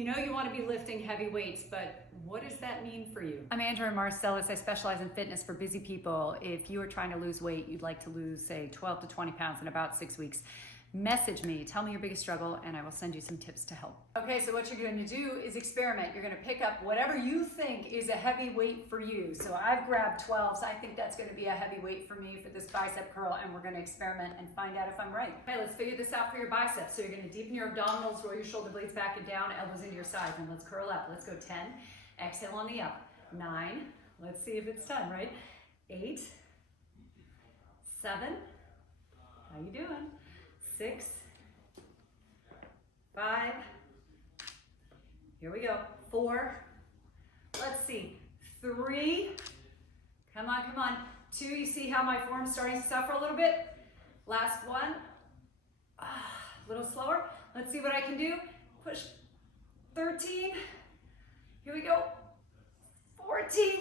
You know you want to be lifting heavy weights, but what does that mean for you? I'm Andrea Marcellus. I specialize in fitness for busy people. If you are trying to lose weight, you'd like to lose, say, 12 to 20 pounds in about 6 weeks, message me, tell me your biggest struggle, and I will send you some tips to help. Okay, so what you're going to do is experiment. You're going to pick up whatever you think is a heavy weight for you. So I've grabbed 12s. I think that's going to be a heavy weight for me for this bicep curl, and we're going to experiment and find out if I'm right. Okay, let's figure this out for your biceps. So you're going to deepen your abdominals, roll your shoulder blades back and down, elbows into your sides, and let's curl up. Let's go 10. Exhale on the up. 9. Let's see if it's done, right? 8. 7. How you doing? 6. 5. Here we go. 4. Let's see. 3. Come on, come on. 2. You see how my form's starting to suffer a little bit? Last one. A little slower. Let's see what I can do. Push. 13. Here we go. 14.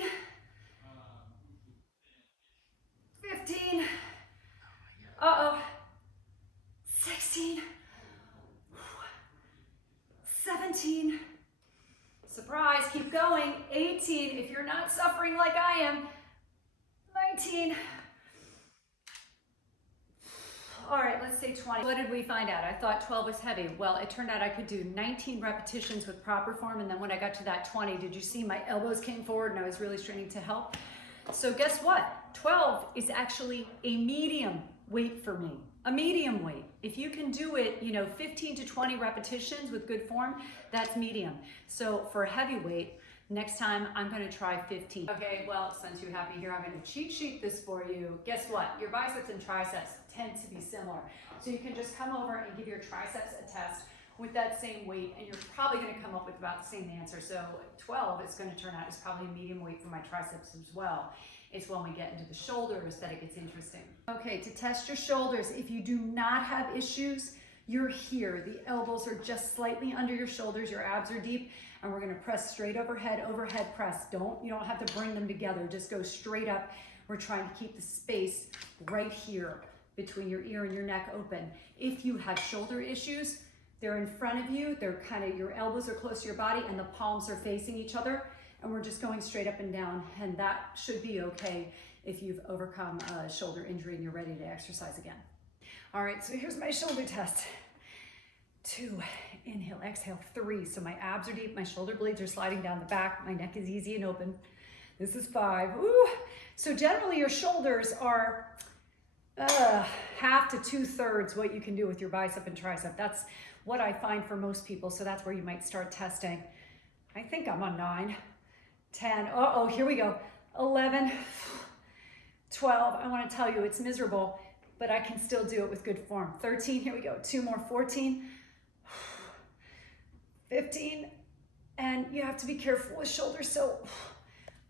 15. Uh-oh. 16. 17. Surprise, keep going. 18, if you're not suffering like I am. 19. All right, let's say 20. What did we find out? I thought 12 was heavy. Well, it turned out I could do 19 repetitions with proper form, and then when I got to that 20, did you see my elbows came forward and I was really straining to help? So guess what? 12 is actually a medium weight for me. A medium weight. If you can do it, 15 to 20 repetitions with good form, that's medium. So for a heavy weight, next time I'm going to try 15. Okay, well, since you have me here, I'm going to cheat sheet this for you. Guess what? Your biceps and triceps tend to be similar. So you can just come over and give your triceps a test with that same weight, and you're probably going to come up with about the same answer. So 12 is going to turn out is probably a medium weight for my triceps as well. It's when we get into the shoulders that it gets interesting. Okay, to test your shoulders, if you do not have issues, you're here. The elbows are just slightly under your shoulders, your abs are deep, and we're gonna press straight overhead, overhead press. You don't have to bring them together, just go straight up. We're trying to keep the space right here between your ear and your neck open. If you have shoulder issues, they're in front of you, your elbows are close to your body and the palms are facing each other. And we're just going straight up and down, and that should be okay if you've overcome a shoulder injury and you're ready to exercise again. All right, so here's my shoulder test. 2, inhale, exhale. 3, so my abs are deep, my shoulder blades are sliding down the back, my neck is easy and open. This is 5. Ooh. So generally your shoulders are half to 2/3 what you can do with your bicep and tricep. That's what I find for most people, so that's where you might start testing. I think I'm on 9. 10, uh-oh, here we go. 11, 12, I want to tell you it's miserable, but I can still do it with good form. 13, here we go, 2 more, 14, 15, and you have to be careful with shoulders, so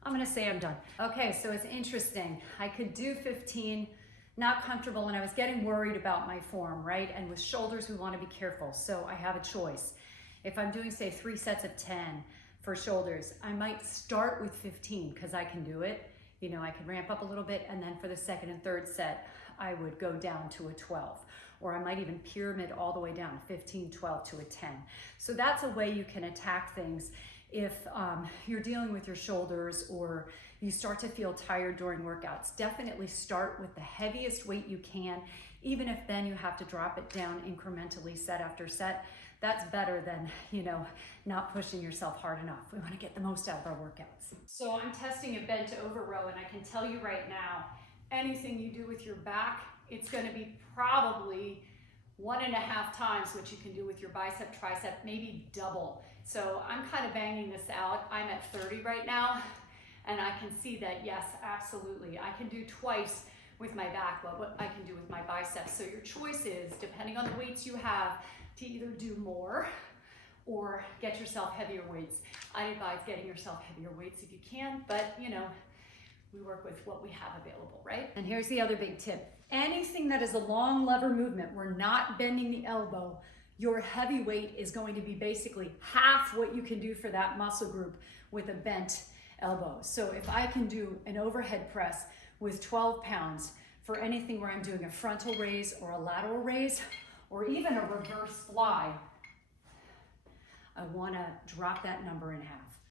I'm going to say I'm done. Okay, so it's interesting. I could do 15, not comfortable, and I was getting worried about my form, right? And with shoulders, we want to be careful, so I have a choice. If I'm doing, say, 3 sets of 10, for shoulders, I might start with 15 because I can do it. I can ramp up a little bit, and then for the second and third set, I would go down to a 12. Or I might even pyramid all the way down, 15, 12 to a 10. So that's a way you can attack things if you're dealing with your shoulders or you start to feel tired during workouts. Definitely start with the heaviest weight you can, even if then you have to drop it down incrementally set after set. That's better than, not pushing yourself hard enough. We want to get the most out of our workouts. So I'm testing a bent over row, and I can tell you right now, anything you do with your back, it's going to be probably 1.5 times what you can do with your bicep, tricep, maybe double. So I'm kind of banging this out. I'm at 30 right now, and I can see that, yes, absolutely. I can do twice with my back what I can do with my biceps. So your choice is, depending on the weights you have, to either do more or get yourself heavier weights. I advise getting yourself heavier weights if you can, but we work with what we have available, right? And here's the other big tip. Anything that is a long lever movement, we're not bending the elbow, your heavy weight is going to be basically half what you can do for that muscle group with a bent elbow. So if I can do an overhead press with 12 pounds for anything where I'm doing a frontal raise or a lateral raise, or even a reverse fly, I want to drop that number in half.